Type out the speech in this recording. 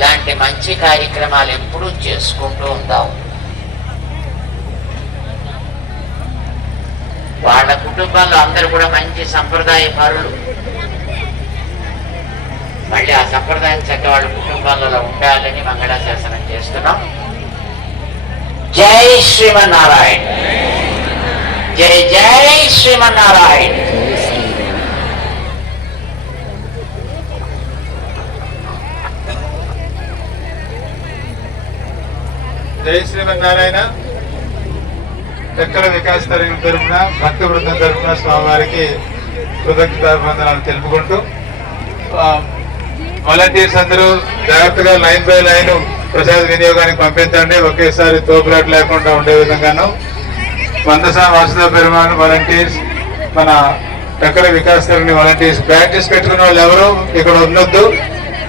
ఇలాంటి మంచి కార్యక్రమాలు ఎప్పుడూ చేసుకుంటూ ఉందాం వాళ్ళ కుటుంబంలో అందరూ కూడా మంచి సంప్రదాయ పరులు మళ్ళీ ఆ సంప్రదాయం చక్క వాళ్ళ కుటుంబాలలో ఉండాలని మంగళాశాసనం చేస్తున్నాం. జై శ్రీమన్నారాయణ. జై జై శ్రీమన్నారాయణ. జై శ్రీమన్నారాయణ. చక్కల వికాస్ తరగతి తరఫున భక్త బృందం తరఫున స్వామివారికి కృతజ్ఞతాభివందనాలు తెలుపుకుంటూ వాలంటీర్స్ అందరూ జాగ్రత్తగా లైన్ బై లైన్ ప్రసాద వినియోగానికి పంపించండి. ఒకేసారి తోపులాట్ లేకుండా ఉండే విధంగాను. మందసా వాసుదేవ పెరుమాన్ వాలంటీర్స్ మన చక్కల వికాస్ తరగతి వాలంటీర్స్ ప్రాక్టీస్ పెట్టుకున్న వాళ్ళు ఎవరు? ఇక్కడ ఉండొద్దు.